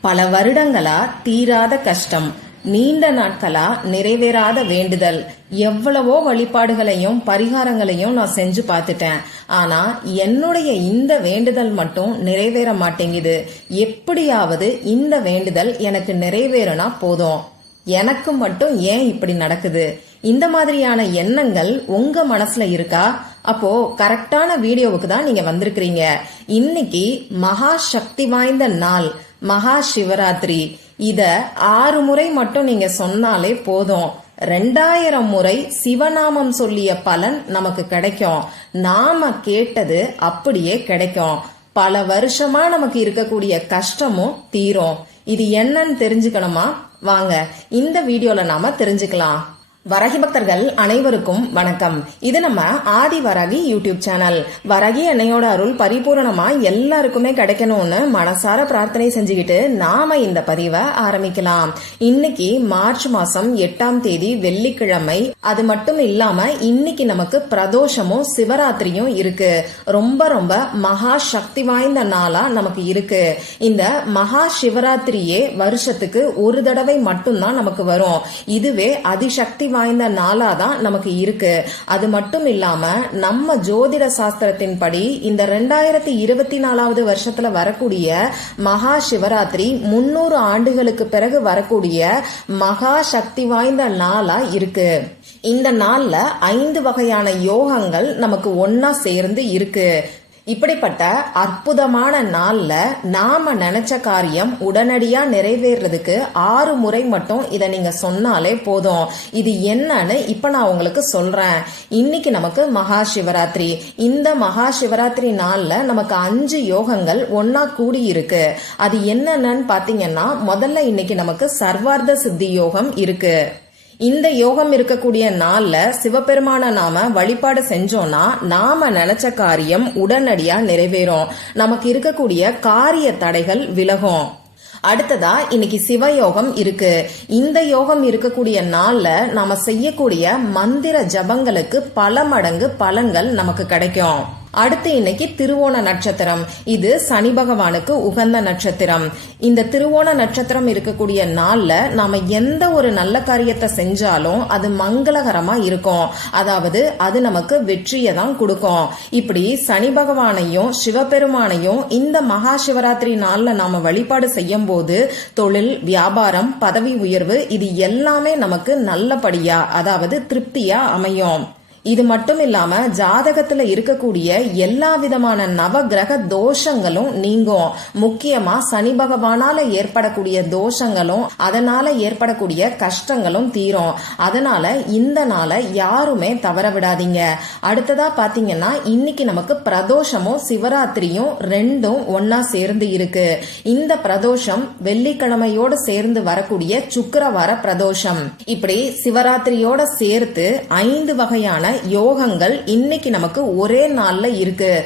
பல வருடங்களா தீராத கஷ்டம். நீண்ட நாட்களா நிறைவேறாத வேண்டுதல். எவ்வளவோ வழிபாடுகளையும் பரிகாரங்களையும் நான் செஞ்சு பார்த்துட்டேன். ஆனா என்னுடைய இந்த வேண்டுதல் மட்டும் நிறைவேற மாட்டேங்குது. எப்படியாவது இந்த வேண்டுதல் எனக்கு நிறைவேறினா போதும். எனக்கு மட்டும் ஏன் இப்படி நடக்குது? இந்த மாதிரியான எண்ணங்கள் உங்க மனசுல இருக்கா? அப்போ கரெக்டான வீடியோவுக்கு தான் நீங்க வந்திருக்கிறீங்க. இன்னைக்கு மகா சக்தி வாய்ந்த நாள். மகா சிவராத்திரி. இத ஆறு முறை மட்டும் நீங்க சொன்னாலே போதும். ரெண்டாயிரம் முறை சிவநாமம் சொல்லிய பலன் நமக்கு கிடைக்கும். நாம கேட்டது அப்படியே கிடைக்கும். பல வருஷமா நமக்கு இருக்கக்கூடிய கஷ்டமும் தீரும். இது என்னன்னு தெரிஞ்சுக்கணுமா? வாங்க இந்த வீடியோல நாம தெரிஞ்சுக்கலாம். வரகி பக்தர்கள் அனைவருக்கும் வணக்கம். இது நம்ம ஆதி வரகி யூடியூப் சேனல். வரகி அன்னையோட அருள் பரிபூரணமா எல்லாருக்குமே கிடைக்கணும்னு மனசார பிரார்த்தனை செஞ்சுக்கிட்டு நாம இந்த பதிவை ஆரம்பிக்கலாம். இன்னைக்கு மார்ச் மாசம் எட்டாம் தேதி வெள்ளிக்கிழமை. அது மட்டும் இல்லாம இன்னைக்கு நமக்கு பிரதோஷமும் சிவராத்திரியும் இருக்கு. ரொம்ப ரொம்ப மகா சக்தி வாய்ந்த நாளா நமக்கு இருக்கு. இந்த மகா சிவராத்திரியே வருஷத்துக்கு ஒரு தடவை மட்டும்தான் நமக்கு வரும். இதுவே அதிசக்தி வாய்ந்த நாளா தான் நமக்கு இருக்கு. அது மட்டும் இல்லாம நம்ம ஜோதிட சாஸ்திரத்தின்படி இந்த ரெண்டாயிரத்தி இருபத்தி நாலாவது வருஷத்துல வரக்கூடிய மகா சிவராத்திரி முன்னூறு ஆண்டுகளுக்கு பிறகு வரக்கூடிய மகா சக்தி வாய்ந்த நாளா இருக்கு. இந்த நாள்ல ஐந்து வகையான யோகங்கள் நமக்கு ஒன்னா சேர்ந்து இருக்கு. இப்படிப்பட்ட அற்புதமான நாள்ல நாம நினைச்ச காரியம் உடனடியா நிறைவேறதுக்கு ஆறு முறை மட்டும் இத நீங்க சொன்னாலே போதும். இது என்னன்னு இப்ப நான் உங்களுக்கு சொல்றேன். இன்னைக்கு நமக்கு மகா சிவராத்திரி. இந்த மகா சிவராத்திரி நாள்ல நமக்கு அஞ்சு யோகங்கள் ஒன்னா கூடி இருக்கு. அது என்னென்னு பாத்தீங்கன்னா முதல்ல இன்னைக்கு நமக்கு சர்வார்த்த சித்தி யோகம் இருக்கு. இந்த யோகம் இருக்கக்கூடிய நாள்ல சிவபெருமான நாம வழிபாடு செஞ்சோம்னா நாம நினைச்ச காரியம் உடனடியா நிறைவேறும். நமக்கு இருக்கக்கூடிய காரிய தடைகள் விலகும். அடுத்ததா இன்னைக்கு சிவயோகம் இருக்கு. இந்த யோகம் இருக்கக்கூடிய நாள்ல நாம செய்யக்கூடிய மந்திர ஜபங்களுக்கு பல மடங்கு பலன்கள் நமக்கு கிடைக்கும். அடுத்து இன்னைக்கு திருவோண நட்சத்திரம். இது சனி பகவானுக்கு உகந்த நட்சத்திரம். இந்த திருவோண நட்சத்திரம் இருக்கக்கூடிய நாள்ல நாம எந்த ஒரு நல்ல காரியத்தை செஞ்சாலும் அது மங்களகரமா இருக்கும். அதாவது அது நமக்கு வெற்றியை தான் கொடுக்கும். இப்படி சனி பகவானையும் சிவபெருமானையும் இந்த மகா சிவராத்திரி நாள்ல நாம வழிபாடு செய்யும் போது தொழில் வியாபாரம் பதவி உயர்வு இது எல்லாமே நமக்கு நல்லபடியா அதாவது திருப்தியா அமையும். இது மட்டும் இல்லாம ஜாதகத்துல இருக்கக்கூடிய எல்லா விதமான நவகிரக தோஷங்களும் நீங்கும். முக்கியமா சனி பகவானால ஏற்படக்கூடிய தோஷங்களும் அதனால ஏற்படக்கூடிய கஷ்டங்களும் தீரும். அதனால இந்த நாளை யாருமே தவற விடாதீங்க. அடுத்ததா பாத்தீங்கன்னா இன்னைக்கு நமக்கு பிரதோஷமும் சிவராத்திரியும் ரெண்டும் ஒன்னா சேர்ந்து இருக்கு. இந்த பிரதோஷம் வெள்ளிக்கிழமையோட சேர்ந்து வரக்கூடிய சுக்கரவார பிரதோஷம். இப்படி சிவராத்திரியோட சேர்த்து ஐந்து வகையான யோகங்கள் இன்னைக்கு நமக்கு ஒரே நாள்ல இருக்கு.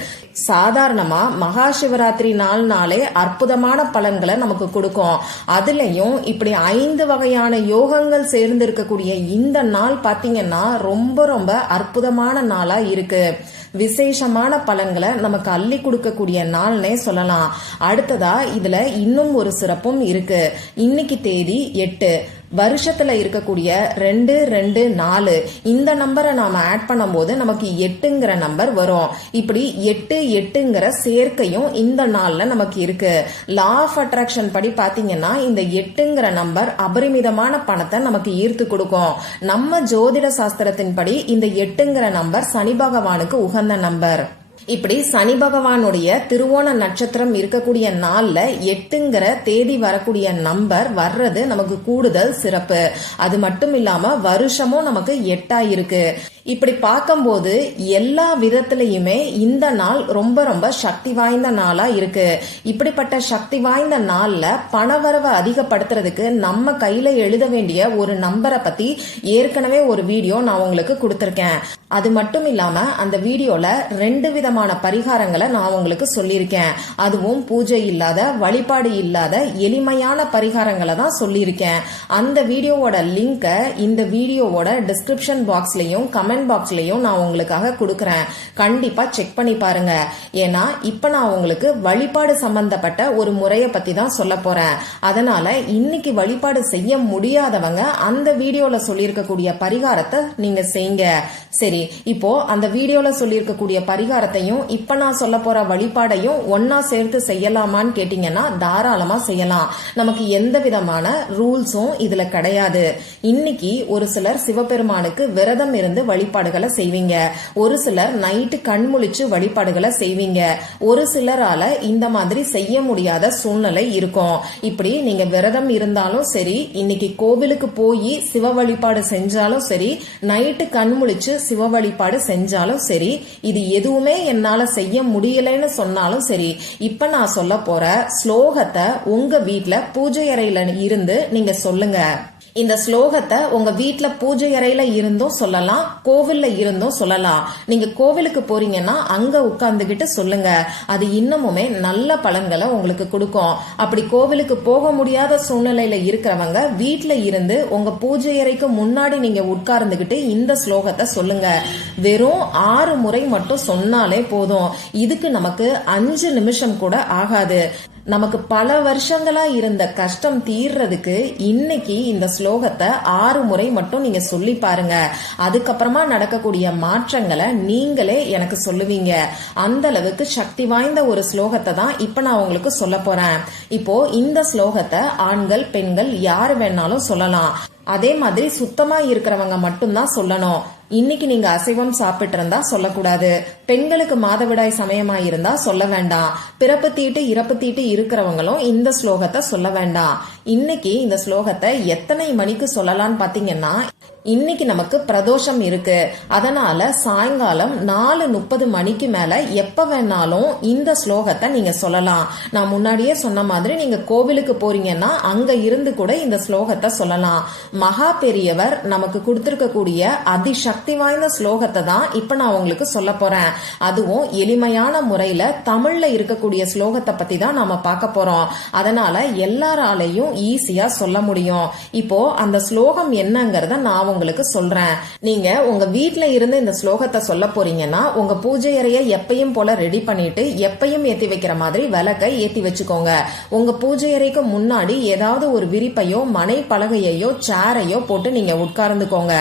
சாதாரணமா மகா சிவராத்திரி நாள் நாளே அற்புதமான பலன்களை நமக்கு கொடுக்கும். அதுலயும் இப்படி ஐந்து வகையான யோகங்கள் சேர்ந்து இருக்கக்கூடிய இந்த நாள் பாத்தீங்கன்னா ரொம்ப ரொம்ப அற்புதமான நாளா இருக்கு. விசேஷமான பலன்களை நமக்கு அள்ளி கொடுக்கக்கூடிய நாள்னே சொல்லலாம். அடுத்ததா இதுல இன்னும் ஒரு சிறப்பும் இருக்கு. இன்னைக்கு தேதி எட்டு. வருஷத்துல இருக்கக்கூடிய ரெண்டு ரெண்டு நாலு. இந்த நம்பரை நாம ஆட் பண்ணும்போது நமக்கு எட்டுங்கிற நம்பர் வரும். இப்படி எட்டு எட்டுங்கிற சேர்க்கையும் இந்த நாள்ல நமக்கு இருக்கு. லா ஆஃப் அட்ராக்ஷன் படி பாத்தீங்கன்னா இந்த எட்டுங்கிற நம்பர் அபரிமிதமான பணத்தை நமக்கு ஈர்த்து கொடுக்கும். நம்ம ஜோதிட சாஸ்திரத்தின் படி இந்த எட்டுங்கிற நம்பர் சனி பகவானுக்கு உகந்த நம்பர் இப்படி சனி பகவானுடைய திருவோண நட்சத்திரம் இருக்கக்கூடிய நாள்ல எட்டுங்கிற தேதி வரக்கூடிய நம்பர் வர்றது நமக்கு கூடுதல் சிறப்பு. அது மட்டும் இல்லாம வருஷமும் நமக்கு எட்டா இருக்கு இப்படி பார்க்கும்போது எல்லா விதத்திலையுமே இந்த நாள் ரொம்ப ரொம்ப சக்தி வாய்ந்த நாளா இருக்கு. இப்படிப்பட்ட சக்தி வாய்ந்த நாள்ல பணவரவை அதிகப்படுத்துறதுக்கு நம்ம கையில எழுத வேண்டிய ஒரு நம்பரை பத்தி ஏற்கனவே ஒரு வீடியோ நான் உங்களுக்கு கொடுத்துருக்கேன். அது மட்டும் இல்லாம அந்த வீடியோல ரெண்டு விதமான விதமான பரிகாரங்களை நான் உங்களுக்கு சொல்லியிருக்கேன். அதுவும் பூஜை இல்லாத வழிபாடு இல்லாத எளிமையான பரிகாரங்களை தான் சொல்லியிருக்கேன். அந்த வீடியோவோட லிங்கை இந்த வீடியோவோட டிஸ்கிரிப்ஷன் பாக்ஸ்லயும் கமெண்ட் பாக்ஸ்லயும் நான் உங்களுக்காக கொடுக்கறேன். கண்டிப்பா செக் பண்ணி பாருங்க. ஏன்னா இப்ப நான் உங்களுக்கு வழிபாடு சம்பந்தப்பட்ட ஒரு முறையை பத்தி தான் சொல்ல போறேன். அதனால இன்னைக்கு வழிபாடு செய்ய முடியாதவங்க அந்த வீடியோல சொல்லியிருக்கக்கூடிய பரிகாரத்தை நீங்க செய்யுங்க. சரி இப்போ அந்த வீடியோல சொல்லியிருக்கக்கூடிய பரிகாரத்தை பரிகாரத்தையும் இப்ப நான் சொல்ல போற வழிபாடையும் ஒன்னா சேர்த்து செய்யலாமான்னு கேட்டீங்கன்னா தாராளமா செய்யலாம். நமக்கு எந்த விதமான ரூல்ஸும் இதுல கிடையாது. இன்னைக்கு ஒரு சிலர் சிவபெருமானுக்கு விரதம் இருந்து வழிபாடுகளை செய்வீங்க. ஒரு சிலர் நைட்டு கண் முழிச்சு வழிபாடுகளை செய்வீங்க. ஒரு சிலரால இந்த மாதிரி செய்ய முடியாத சூழ்நிலை இருக்கும். இப்படி நீங்க விரதம் இருந்தாலும் சரி இன்னைக்கு கோவிலுக்கு போய் சிவ வழிபாடு செஞ்சாலும் சரி நைட்டு கண்முழிச்சு சிவ வழிபாடு செஞ்சாலும் சரி இது எதுவுமே என்னால செய்ய முடியலைன்னு சொன்னாலும் சரி இப்ப நான் சொல்ல போற ஸ்லோகத்தை உங்க வீட்ல பூஜை அறையில இருந்து நீங்க சொல்லுங்க. இந்த ஸ்லோகத்தை உங்க வீட்டுல பூஜை அறையில இருந்தும் சொல்லலாம் கோவில்ல இருந்தும் சொல்லலாம். நீங்க கோவிலுக்கு போறீங்கன்னா அங்க உட்கார்ந்துகிட்டு சொல்லுங்க. அது இன்னமுமே நல்ல பலன்களை உங்களுக்கு கொடுக்கும். அப்படி கோவிலுக்கு போக முடியாத சூழ்நிலையில இருக்கிறவங்க வீட்டுல இருந்து உங்க பூஜை அறைக்கு முன்னாடி நீங்க உட்கார்ந்துகிட்டு இந்த ஸ்லோகத்தை சொல்லுங்க. வெறும் ஆறு முறை மட்டும் சொன்னாலே போதும். இதுக்கு நமக்கு அஞ்சு நிமிஷம் கூட ஆகாது. நமக்கு பல வருஷங்களா இருந்த கஷ்டம் தீர்றதுக்கு இன்னைக்கு இந்த ஸ்லோகத்தை ஆறு முறை மட்டும் நீங்க சொல்லி பாருங்க. அதுக்கப்புறமா நடக்கக்கூடிய மாற்றங்களை நீங்களே எனக்கு சொல்லுவீங்க. அந்த அளவுக்கு சக்தி வாய்ந்த ஒரு ஸ்லோகத்தை தான் இப்ப நான் உங்களுக்கு சொல்ல போறேன். இப்போ இந்த ஸ்லோகத்தை ஆண்கள் பெண்கள் யார் வேணாலும் சொல்லலாம். அதே மாதிரி சுத்தமா இருக்கிறவங்க மட்டும்தான் சொல்லணும். இன்னைக்கு நீங்க அசைவம் சாப்பிட்டு இருந்தா சொல்லக்கூடாது. பெண்களுக்கு மாதவிடாய் சமயமா இருந்தா சொல்ல வேண்டாம். பிறப்பு தீட்டு இறப்பு தீட்டு இருக்கிறவங்களும் இந்த ஸ்லோகத்தை சொல்ல வேண்டாம். இன்னைக்கு இந்த ஸ்லோகத்தை எத்தனை மணிக்கு சொல்லலாம்னு பாத்தீங்கன்னா இன்னைக்கு நமக்கு பிரதோஷம் இருக்கு. அதனால சாயங்காலம் நாலு முப்பது மணிக்கு மேல எப்ப வேணாலும் இந்த ஸ்லோகத்தை நீங்க சொல்லலாம். நான் முன்னாடியே சொன்ன மாதிரி நீங்க கோவிலுக்கு போறீங்கன்னா அங்க இருந்து கூட இந்த ஸ்லோகத்தை சொல்லலாம். மகா பெரியவர் நமக்கு கொடுத்திருக்கக்கூடிய அதிசக்தி சக்தி வாய்ந்த ஸ்லோகத்தை தான் இப்ப நான் உங்களுக்கு சொல்ல போறேன். அதுவும் எளிமையான முறையில தமிழ்ல இருக்கக்கூடிய ஸ்லோகத்தை பத்தி தான் நாம பார்க்க போறோம். அதனால எல்லாராலையும் ஈஸியா சொல்ல முடியும். இப்போ அந்த ஸ்லோகம் என்னங்கறத நான் உங்களுக்கு சொல்றேன். நீங்க உங்க வீட்டுல இருந்து இந்த ஸ்லோகத்தை சொல்ல போறீங்கன்னா உங்க பூஜை அறைய எப்பயும் போல ரெடி பண்ணிட்டு எப்பயும் ஏத்தி வைக்கிற மாதிரி விளக்கை ஏத்தி வச்சுக்கோங்க. உங்க பூஜை அறைக்கு முன்னாடி ஏதாவது ஒரு விரிப்பையோ மனை பலகையையோ சேரையோ போட்டு நீங்க உட்கார்ந்துக்கோங்க.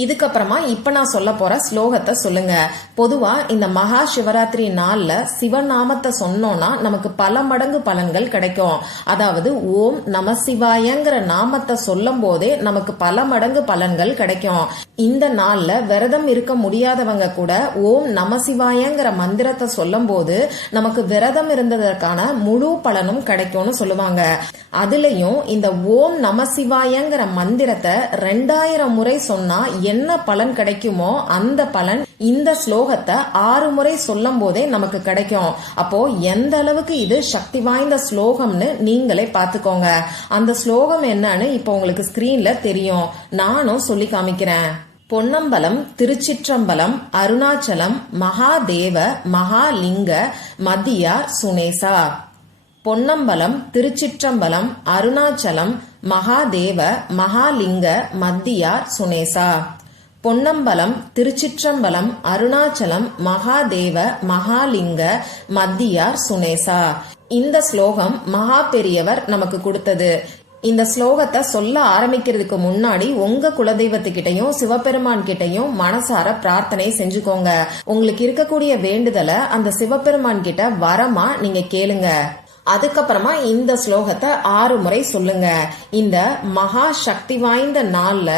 இதுக்கப்புறமா இப்ப நான் சொல்ல போற ஸ்லோகத்தை சொல்லுங்க. பொதுவா இந்த மகா சிவராத்திரி நாள்ல சிவநாமத்தை சொன்னோம்னா நமக்கு பல மடங்கு பலன்கள் கிடைக்கும். அதாவது ஓம் நம சிவாயங்கிற நாமத்தை சொல்லும் போதே நமக்கு பல மடங்கு பலன்கள் கிடைக்கும். இந்த நாள்ல விரதம் இருக்க முடியாதவங்க கூட ஓம் நம சிவாயங்கிற மந்திரத்தை சொல்லும் போது நமக்கு விரதம் இருந்ததற்கான முழு பலனும் கிடைக்கும்னு சொல்லுவாங்க. அதுலயும் இந்த ஓம் நம சிவாயங்கிற மந்திரத்தை ரெண்டாயிரம் முறை சொன்னா என்ன பலன் கிடைக்குமோ அந்த பலன் இந்த ஸ்லோகத்தை ஆறு முறை சொல்லும் போதே நமக்கு கிடைக்கும். அப்போ எந்த அளவுக்கு இது சக்தி வாய்ந்த ஸ்லோகம்னு நீங்களே பாத்துக்கோங்க அந்த ஸ்லோகம் என்னன்னு இப்போ உங்களுக்கு ஸ்கிரீன்ல தெரியும். நானும் சொல்லி காமிக்கிறேன். பொன்னம்பலம் திருச்சிற்றம்பலம் அருணாச்சலம் மகாதேவ மகாலிங்க மதியா சுனேசா. பொன்னம்பலம் திருச்சிற்றம்பலம் அருணாச்சலம் மகாதேவ மகாலிங்க மத்தியார் சுனேசா. பொன்னம்பலம் திருச்சிற்றம்பலம் அருணாச்சலம் மகாதேவ மகாலிங்க மத்தியார் சுனேசா. இந்த ஸ்லோகம் மகா பெரியவர் நமக்கு கொடுத்தது. இந்த ஸ்லோகத்தை சொல்ல ஆரம்பிக்கிறதுக்கு முன்னாடி உங்க குலதெய்வத்துக்கிட்டையும் சிவபெருமான் கிட்டையும் மனசார பிரார்த்தனை செஞ்சுக்கோங்க. உங்களுக்கு இருக்கக்கூடிய வேண்டுதலை அந்த சிவபெருமான் கிட்ட வரமா நீங்க கேளுங்க. அதுக்கப்புறமா இந்த ஸ்லோகத்தை ஆறு முறை சொல்லுங்க. இந்த மகா சக்தி வாய்ந்த நாள்ல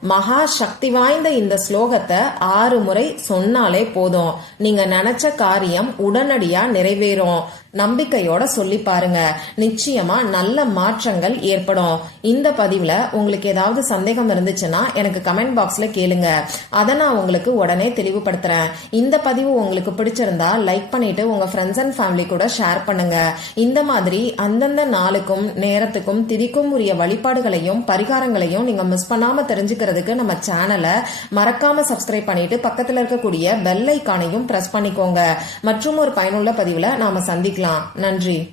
மகா சக்தி வாய்ந்த இந்த ஸ்லோகத்தை ஆறு முறை சொன்னாலே போதும். நீங்க நினைச்ச காரியம் உடனடியா நிறைவேறும். நம்பிக்கையோட சொல்லி பாருங்க. நிச்சயமா நல்ல மாற்றங்கள் ஏற்படும். இந்த பதிவுல உங்களுக்கு ஏதாவது சந்தேகம் இருந்துச்சுன்னா எனக்கு கமெண்ட் பாக்ஸ்ல கேளுங்க. அதை நான் உங்களுக்கு உடனே தெளிவுபடுத்துறேன். இந்த பதிவு உங்களுக்கு பிடிச்சிருந்தா லைக் பண்ணிட்டு உங்க ஃப்ரெண்ட்ஸ் அண்ட் ஃபேமிலி கூட ஷேர் பண்ணுங்க. இந்த மாதிரி அந்தந்த நாளுக்கும் நேரத்துக்கும் திதிக்கும் உரிய வழிபாடுகளையும் பரிகாரங்களையும் நீங்க மிஸ் பண்ணாம தெரிஞ்சுக்கிறதுக்கு நம்ம சேனலை மறக்காம சப்ஸ்கிரைப் பண்ணிட்டு பக்கத்துல இருக்கக்கூடிய பெல் ஐக்கானையும் பிரஸ் பண்ணிக்கோங்க. மற்றும் ஒரு பயனுள்ள பதிவுல நாம சந்திக்கலாம். நன்றி.